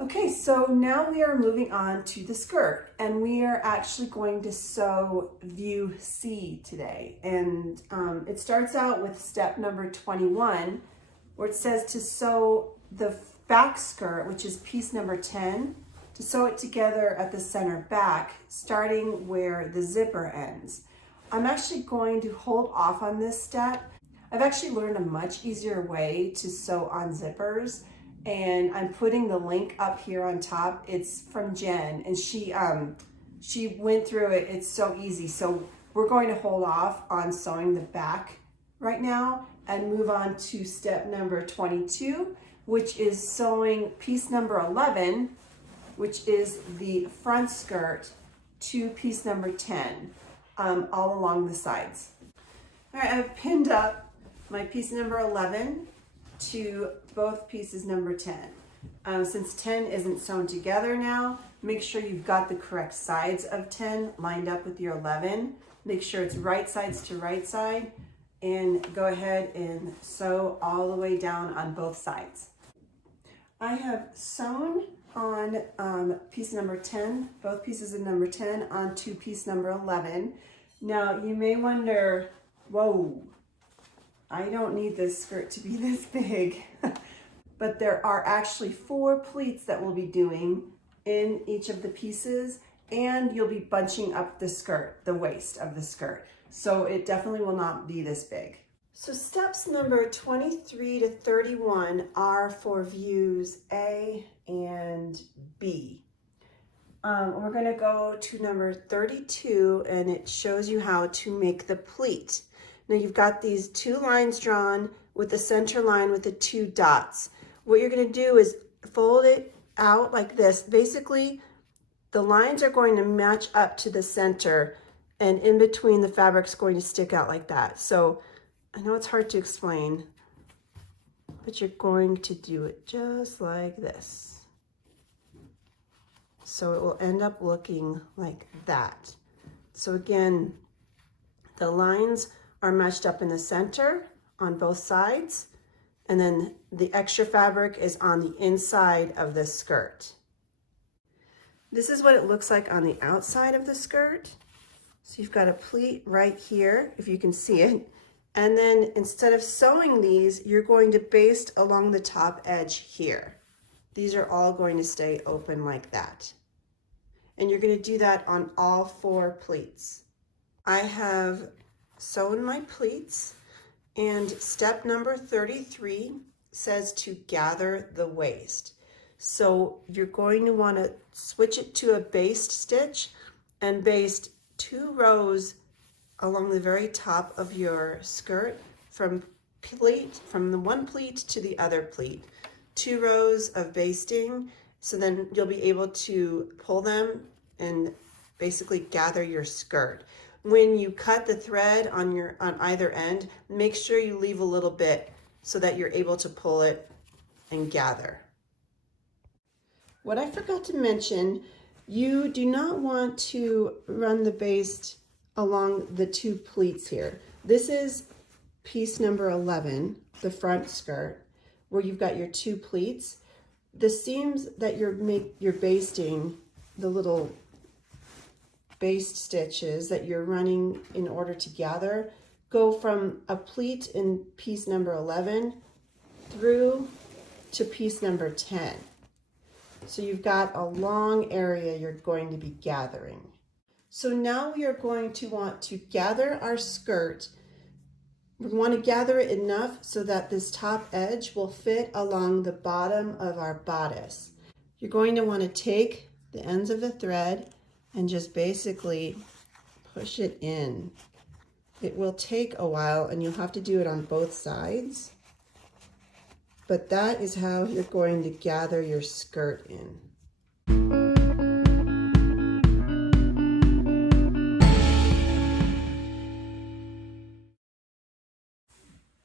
Okay, so now we are moving on to the skirt, and we are actually going to sew view C today. And it starts out with step number 21, where it says to sew the back skirt, which is piece number 10, to sew it together at the center back, starting where the zipper ends. I'm actually going to hold off on this step. I've actually learned a much easier way to sew on zippers, and I'm putting the link up here on top. It's from Jen, and she went through it. It's so easy. So we're going to hold off on sewing the back right now and move on to step number 22, which is sewing piece number 11, which is the front skirt, to piece number 10, all along the sides. All right, I've pinned up my piece number 11 to both pieces number 10. Since 10 isn't sewn together now, make sure you've got the correct sides of 10 lined up with your 11. Make sure it's right sides to right side, and go ahead and sew all the way down on both sides. I have sewn on piece number 10, both pieces of number 10 onto piece number 11. Now you may wonder, whoa, I don't need this skirt to be this big. But there are actually 4 pleats that we'll be doing in each of the pieces, and you'll be bunching up the skirt, the waist of the skirt. So it definitely will not be this big. So steps number 23 to 31 are for views A and B. We're gonna go to number 32, and it shows you how to make the pleat. Now you've got these 2 lines drawn with the center line with the 2 dots. What you're going to do is fold it out like this. Basically, the lines are going to match up to the center, and in between the fabric's going to stick out like that. So I know it's hard to explain, but you're going to do it just like this. So it will end up looking like that. So again, the lines are matched up in the center on both sides, and then the extra fabric is on the inside of the skirt. This is what it looks like on the outside of the skirt. So you've got a pleat right here, if you can see it. And then instead of sewing these, you're going to baste along the top edge here. These are all going to stay open like that. And you're going to do that on all 4 pleats. I have sewn my pleats, and step number 33 says to gather the waist. So you're going to want to switch it to a baste stitch and baste 2 rows along the very top of your skirt from the one pleat to the other pleat. 2 rows of basting, so then you'll be able to pull them and basically gather your skirt. When you cut the thread on either end, make sure you leave a little bit so that you're able to pull it and gather. What I forgot to mention, you do not want to run the baste along the 2 pleats here. This is piece number 11, the front skirt, where you've got your 2 pleats. The seams that you're basting, the little baste stitches that you're running in order to gather, go from a pleat in piece number 11 through to piece number 10. So you've got a long area you're going to be gathering. So now we are going to want to gather our skirt. We want to gather it enough so that this top edge will fit along the bottom of our bodice. You're going to want to take the ends of the thread and just basically push it in. It will take a while, and you'll have to do it on both sides, but that is how you're going to gather your skirt in.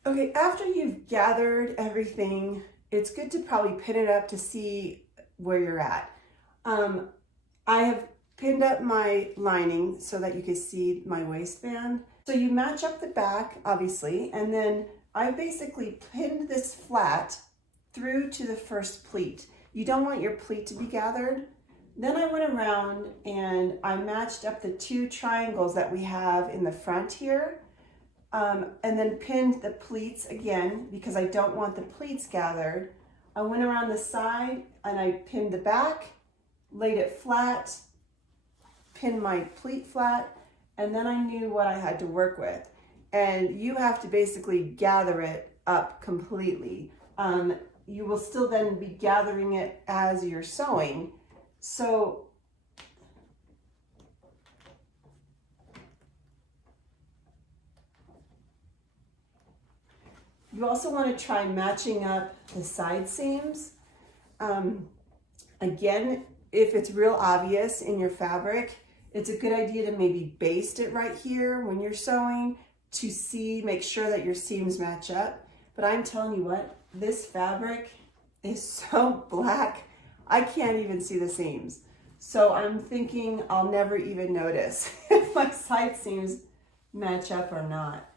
Okay, after you've gathered everything, it's good to probably pin it up to see where you're at. I have pinned up my lining so that you can see my waistband. So you match up the back, obviously, and then I basically pinned this flat through to the first pleat. You don't want your pleat to be gathered. Then I went around and I matched up the two triangles that we have in the front here, and then pinned the pleats again because I don't want the pleats gathered. I went around the side and I pinned the back, laid it flat, pinned my pleat flat, and then I knew what I had to work with. And you have to basically gather it up completely. You will still then be gathering it as you're sewing. So you also want to try matching up the side seams. Again, if it's real obvious in your fabric, it's a good idea to maybe baste it right here when you're sewing to make sure that your seams match up. But I'm telling you what, this fabric is so black, I can't even see the seams. So I'm thinking I'll never even notice if my side seams match up or not.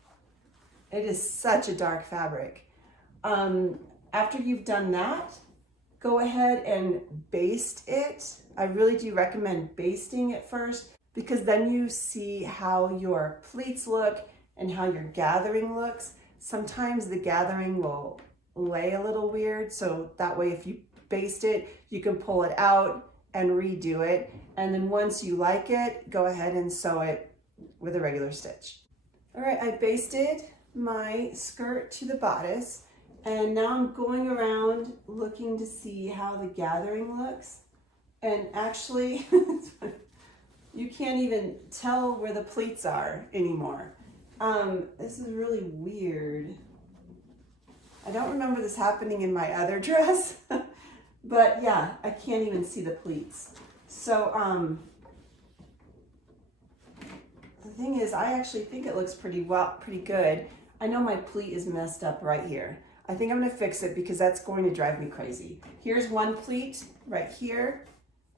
It is such a dark fabric. After you've done that, go ahead and baste it. I really do recommend basting it first because then you see how your pleats look and how your gathering looks. Sometimes the gathering will lay a little weird, so that way if you baste it, you can pull it out and redo it. And then once you like it, go ahead and sew it with a regular stitch. All right, I basted my skirt to the bodice, and now I'm going around looking to see how the gathering looks. And actually, you can't even tell where the pleats are anymore. This is really weird. I don't remember this happening in my other dress, but yeah, I can't even see the pleats. So the thing is, I actually think it looks pretty good. I know my pleat is messed up right here. I think I'm gonna fix it because that's going to drive me crazy. Here's one pleat right here,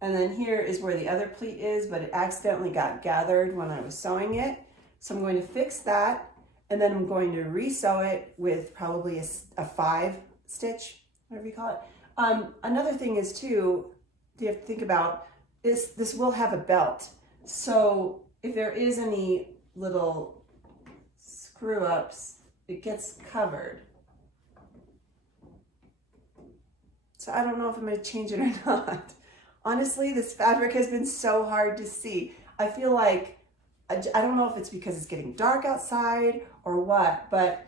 and then here is where the other pleat is, but it accidentally got gathered when I was sewing it. So I'm going to fix that, and then I'm going to re-sew it with probably a 5 stitch, whatever you call it. Another thing is too, you have to think about is this will have a belt. So if there is any little screw ups, it gets covered. So I don't know if I'm going to change it or not. Honestly, this fabric has been so hard to see. I feel like, I don't know if it's because it's getting dark outside or what, but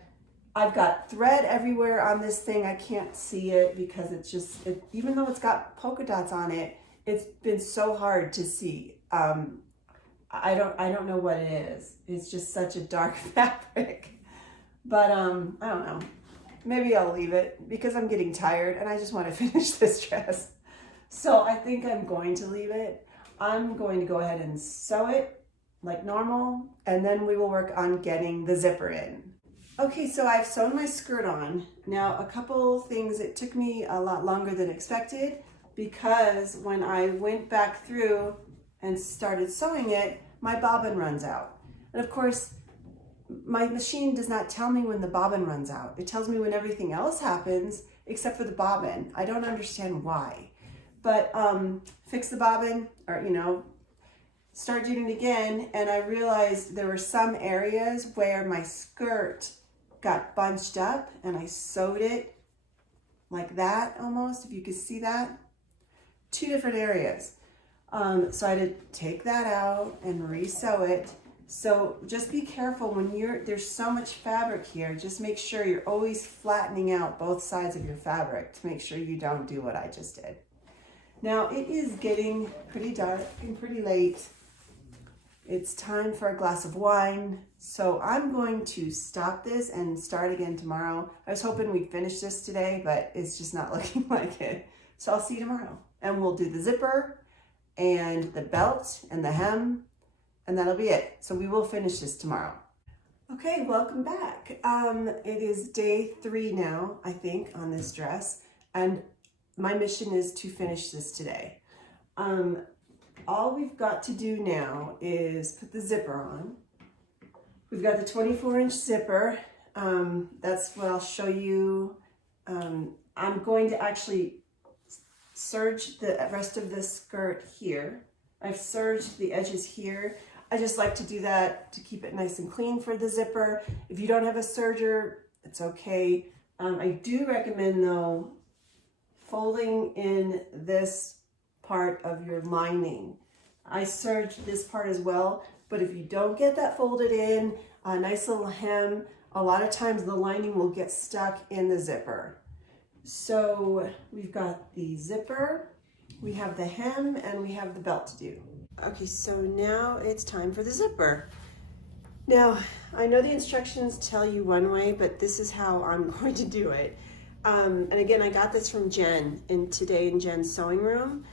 I've got thread everywhere on this thing. I can't see it because it's just, even though it's got polka dots on it, it's been so hard to see. I don't know what it is. It's just such a dark fabric. But I don't know. Maybe I'll leave it because I'm getting tired and I just want to finish this dress. So I think I'm going to leave it. I'm going to go ahead and sew it like normal, and then we will work on getting the zipper in. Okay, so I've sewn my skirt on. Now, a couple things, it took me a lot longer than expected because when I went back through and started sewing it, my bobbin runs out. And of course, my machine does not tell me when the bobbin runs out. It tells me when everything else happens except for the bobbin. I don't understand why. But fix the bobbin, or start doing it again, and I realized there were some areas where my skirt got bunched up and I sewed it like that almost, if you could see that. 2 different areas. So I had to take that out and re-sew it. So just be careful when there's so much fabric here, just make sure you're always flattening out both sides of your fabric to make sure you don't do what I just did. Now it is getting pretty dark and pretty late. It's time for a glass of wine. So I'm going to stop this and start again tomorrow. I was hoping we'd finish this today, but it's just not looking like it. So I'll see you tomorrow. And we'll do the zipper and the belt and the hem, and that'll be it. So we will finish this tomorrow. Okay, welcome back. It is day 3 now, I think, on this dress. And my mission is to finish this today. All we've got to do now is put the zipper on. We've got the 24-inch zipper. That's what I'll show you. I'm going to actually serged the rest of this skirt here. I've serged the edges here. I just like to do that to keep it nice and clean for the zipper. If you don't have a serger, it's okay. I do recommend though, folding in this part of your lining. I serged this part as well, but if you don't get that folded in, a nice little hem, a lot of times the lining will get stuck in the zipper. So we've got the zipper, we have the hem, and we have the belt to do. Okay, so now it's time for the zipper. Now, I know the instructions tell you one way, but this is how I'm going to do it. And again, I got this from Jen today in Jen's sewing room.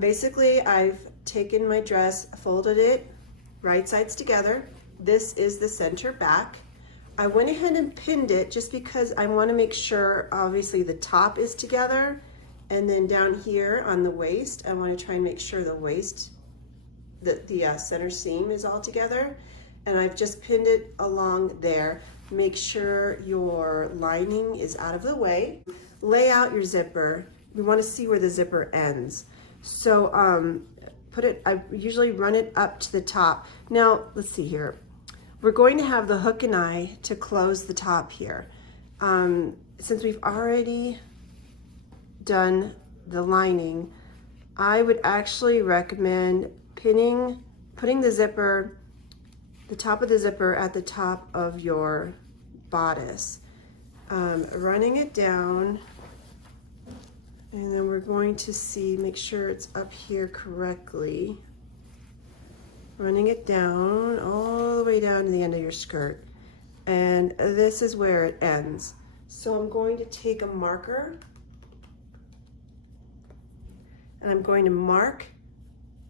Basically, I've taken my dress, folded it right sides together. This is the center back. I went ahead and pinned it just because I want to make sure, obviously, the top is together. And then down here on the waist, I want to try and make sure the waist, the center seam is all together. And I've just pinned it along there. Make sure your lining is out of the way. Lay out your zipper. We want to see where the zipper ends. So I usually run it up to the top. Now, let's see here. We're going to have the hook and eye to close the top here. Since we've already done the lining, I would actually recommend putting the zipper, the top of the zipper at the top of your bodice, running it down, and then we're going to make sure it's up here correctly. Running it down, all the way down to the end of your skirt. And this is where it ends. So I'm going to take a marker, and I'm going to mark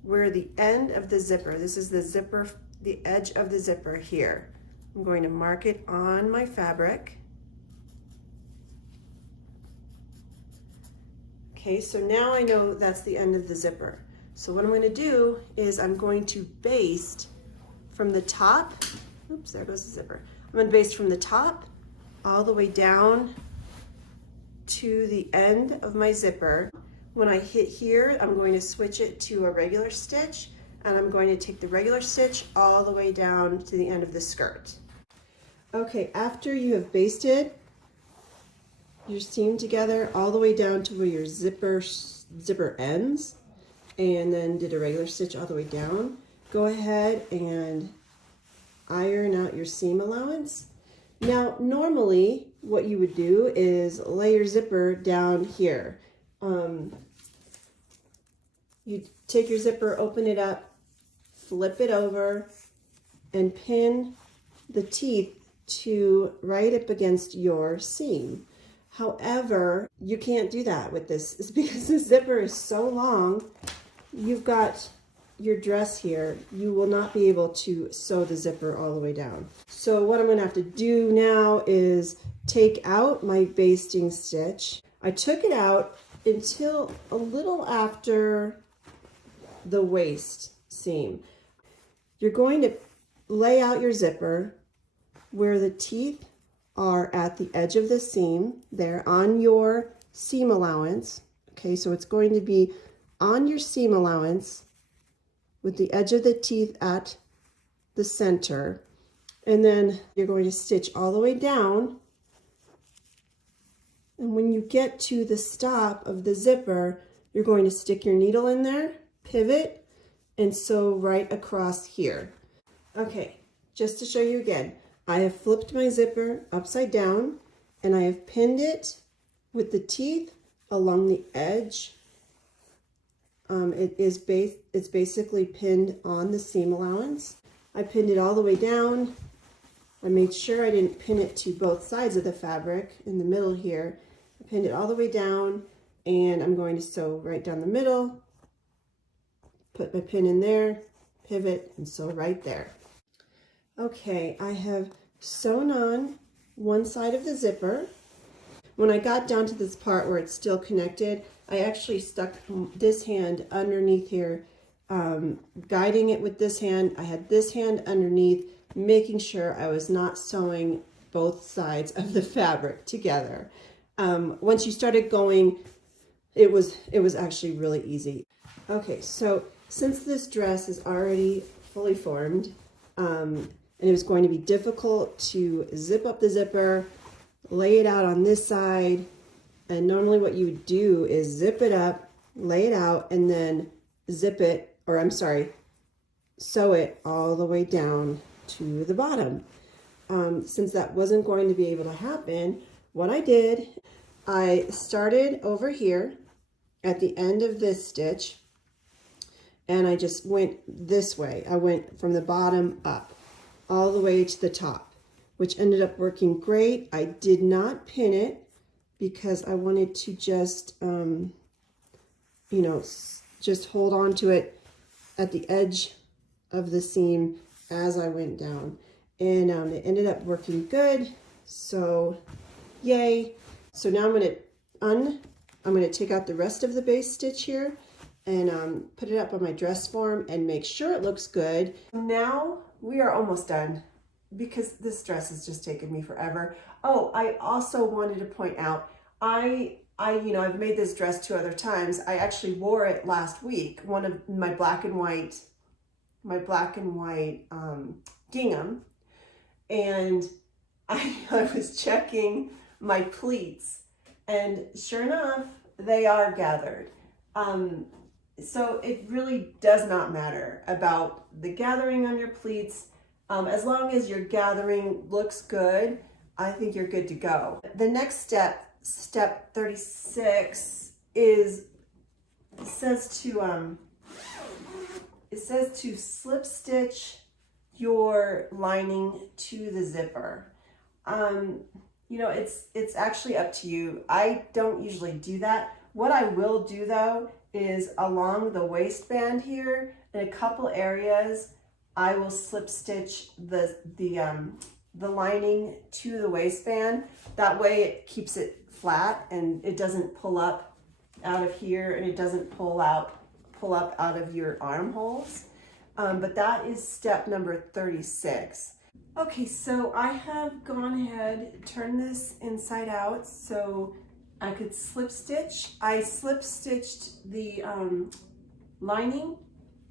where the end of the zipper, this is the zipper, the edge of the zipper here. I'm going to mark it on my fabric. Okay, so now I know that's the end of the zipper. So what I'm going to do is I'm going to baste from the top. Oops, there goes the zipper. I'm going to baste from the top all the way down to the end of my zipper. When I hit here, I'm going to switch it to a regular stitch, and I'm going to take the regular stitch all the way down to the end of the skirt. Okay, after you have basted your seam together all the way down to where your zipper ends, and then did a regular stitch all the way down, go ahead and iron out your seam allowance. Now, normally what you would do is lay your zipper down here. You take your zipper, open it up, flip it over, and pin the teeth to right up against your seam. However, you can't do that with this. It's because the zipper is so long. You've got your dress here. You will not be able to sew the zipper all the way down. So what I'm going to have to do now is take out my basting stitch. I took it out until a little after the waist seam. You're going to lay out your zipper where the teeth are at the edge of the seam there on your seam allowance. Okay, so it's going to be on your seam allowance with the edge of the teeth at the center, and then you're going to stitch all the way down, and when you get to the stop of the zipper, you're going to stick your needle in there, pivot, and sew right across here. Okay, just to show you again, I have flipped my zipper upside down, and I have pinned it with the teeth along the edge. It's basically pinned on the seam allowance. I pinned it all the way down. I made sure I didn't pin it to both sides of the fabric in the middle here. I pinned it all the way down, and I'm going to sew right down the middle, put my pin in there, pivot, and sew right there. Okay, I have sewn on one side of the zipper. When I got down to this part where it's still connected, I actually stuck this hand underneath here, guiding it with this hand. I had this hand underneath, making sure I was not sewing both sides of the fabric together. Once you started going it was actually really easy. Okay, so since this dress is already fully formed, and it was going to be difficult to zip up the zipper, lay it out on this side, and normally what you would do is zip it up, lay it out, and then zip it, or I'm sorry, sew it all the way down to the bottom. Since that wasn't going to be able to happen, what I did, I started over here at the end of this stitch, and I just went this way. I went from the bottom up all the way to the top, which ended up working great. I did not pin it because I wanted to just, you know, just hold on to it at the edge of the seam as I went down. And it ended up working good, so yay. So now I'm gonna take out the rest of the base stitch here and put it up on my dress form and make sure it looks good. Now we are almost done because this dress has just taken me forever. Oh, I also wanted to point out, you know, I've made this dress 2 other times. I actually wore it last week, one of my black and white gingham, and I was checking my pleats, and sure enough, they are gathered. So it really does not matter about the gathering on your pleats. As long as your gathering looks good, I think you're good to go. The next step, step 36, says to slip stitch your lining to the zipper. You know, it's actually up to you. I don't usually do that. What I will do though is along the waistband here, in a couple areas, I will slip stitch the lining to the waistband. That way it keeps it flat and it doesn't pull up out of here, and it doesn't pull up out of your armholes. But that is step number 36. Okay, so I have gone ahead, turned this inside out so I could slip stitch. I slip stitched the lining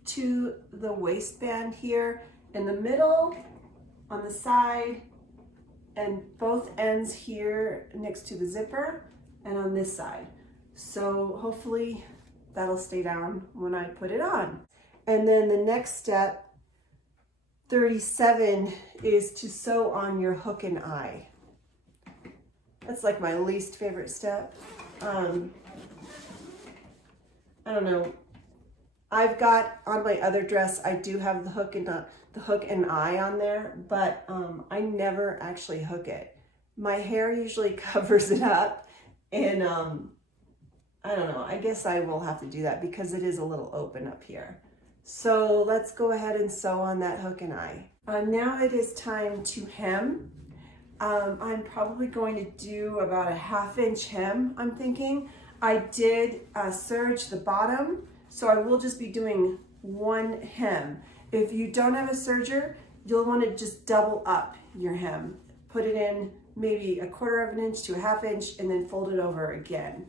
to the waistband here in the middle, on the side, and both ends here next to the zipper, and on this side. So hopefully that'll stay down when I put it on. And then the next step, 37, is to sew on your hook and eye. That's like my least favorite step. I don't know. I've got on my other dress, I do have the hook and eye on there, but I never actually hook it. My hair usually covers it up, and I don't know. I guess I will have to do that because it is a little open up here. So let's go ahead and sew on that hook and eye. Now it is time to hem. I'm probably going to do about a 1/2 inch hem, I'm thinking. I did serge the bottom, so I will just be doing 1 hem. If you don't have a serger, you'll want to just double up your hem. Put it in maybe 1/4 inch to a 1/2 inch and then fold it over again.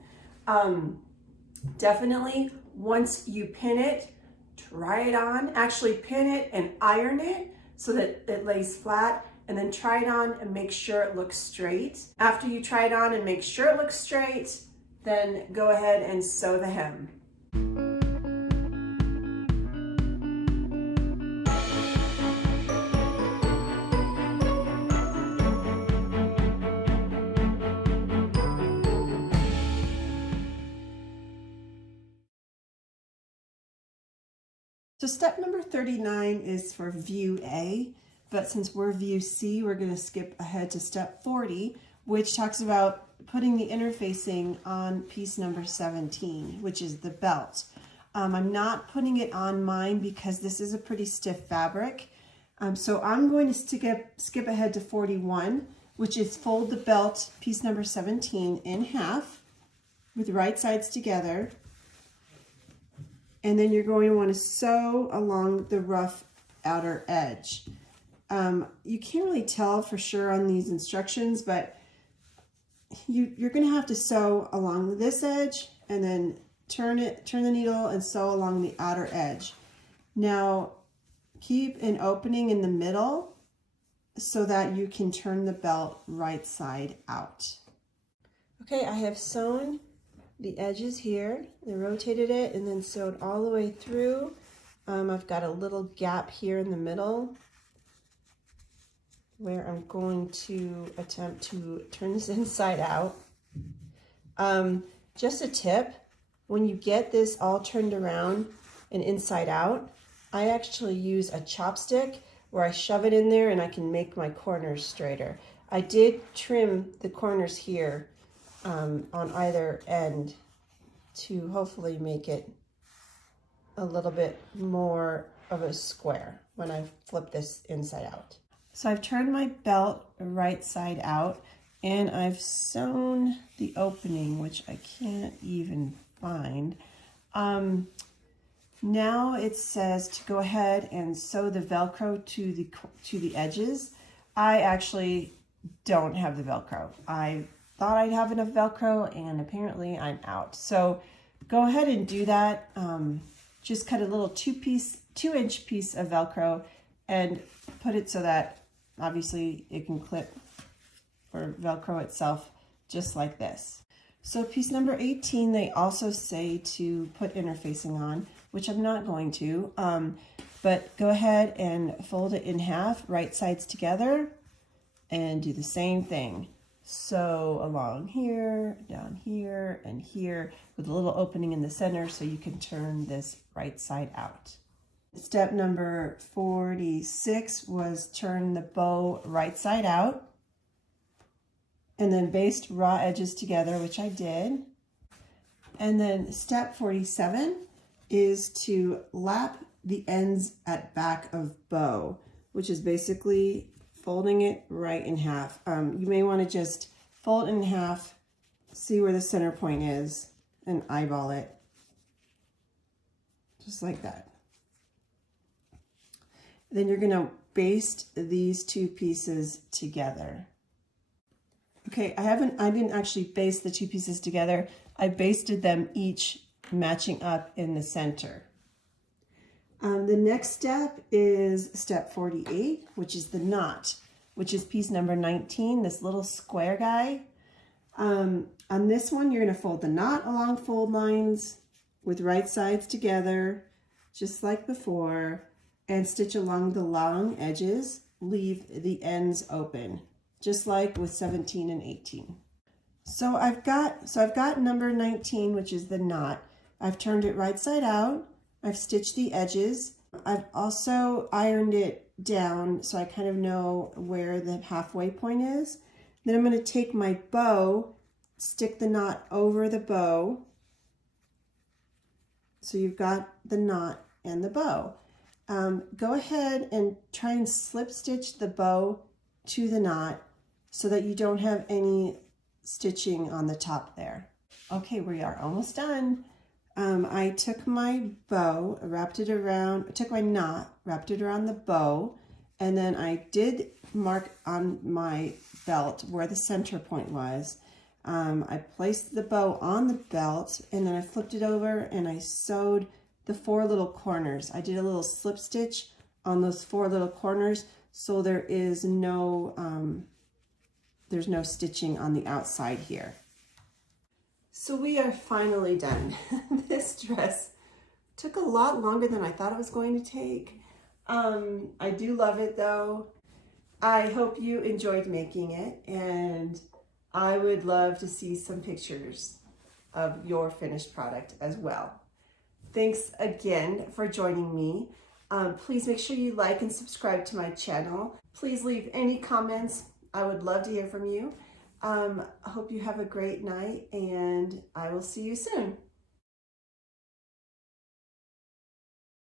Definitely, once you pin it, try it on. Actually pin it and iron it so that it lays flat, and then try it on and make sure it looks straight. After you try it on and make sure it looks straight, then go ahead and sew the hem. So step number 39 is for view A, but since we're view C, we're going to skip ahead to step 40, which talks about putting the interfacing on piece number 17, which is the belt. I'm not putting it on mine because this is a pretty stiff fabric. So I'm going to skip ahead to 41, which is fold the belt, piece number 17, in half with the right sides together. And then you're going to want to sew along the rough outer edge. You can't really tell for sure on these instructions, but you're going to have to sew along this edge and then turn the needle and sew along the outer edge. Now keep an opening in the middle so that you can turn the belt right side out. Okay, I have sewn the edges here. I rotated it and then sewed all the way through. I've got a little gap here in the middle where I'm going to attempt to turn this inside out. Just a tip, when you get this all turned around and inside out, I actually use a chopstick where I shove it in there and I can make my corners straighter. I did trim the corners here on either end to hopefully make it a little bit more of a square when I flip this inside out. So I've turned my belt right side out and I've sewn the opening, which I can't even find. Now it says to go ahead and sew the Velcro to the edges. I actually don't have the Velcro. I thought I'd have enough Velcro and apparently I'm out. So go ahead and do that. Just cut a little 2-inch piece of Velcro and put it so that obviously it can clip or Velcro itself just like this. So piece number 18, they also say to put interfacing on, which I'm not going to, but go ahead and fold it in half, right sides together, and do the same thing. Sew along here, down here, and here with a little opening in the center so you can turn this right side out. Step number 46 was turn the bow right side out and then baste raw edges together, which I did. And then step 47 is to lap the ends at back of bow, which is basically folding it right in half. You may want to just fold it in half, see where the center point is, and eyeball it, just like that. Then you're going to baste these two pieces together. Okay, I didn't actually baste the two pieces together. I basted them each matching up in the center. The next step is step 48, which is the knot, which is piece number 19, this little square guy. On this one, you're going to fold the knot along fold lines with right sides together, just like before, and stitch along the long edges. Leave the ends open, just like with 17 and 18. So I've got number 19, which is the knot. I've turned it right side out. I've stitched the edges. I've also ironed it down so I kind of know where the halfway point is. Then I'm going to take my bow, stick the knot over the bow. So you've got the knot and the bow. Go ahead and try and slip stitch the bow to the knot so that you don't have any stitching on the top there. Okay, we are almost done. I took my bow, took my knot, wrapped it around the bow, and then I did mark on my belt where the center point was. I placed the bow on the belt and then I flipped it over and I sewed the 4 little corners. I did a little slip stitch on those 4 little corners so there is no there's no stitching on the outside here. So we are finally done. This dress took a lot longer than I thought it was going to take. I do love it though. I hope you enjoyed making it, and I would love to see some pictures of your finished product as well. Thanks again for joining me. Please make sure you like and subscribe to my channel. Please leave any comments. I would love to hear from you. I hope you have a great night, and I will see you soon.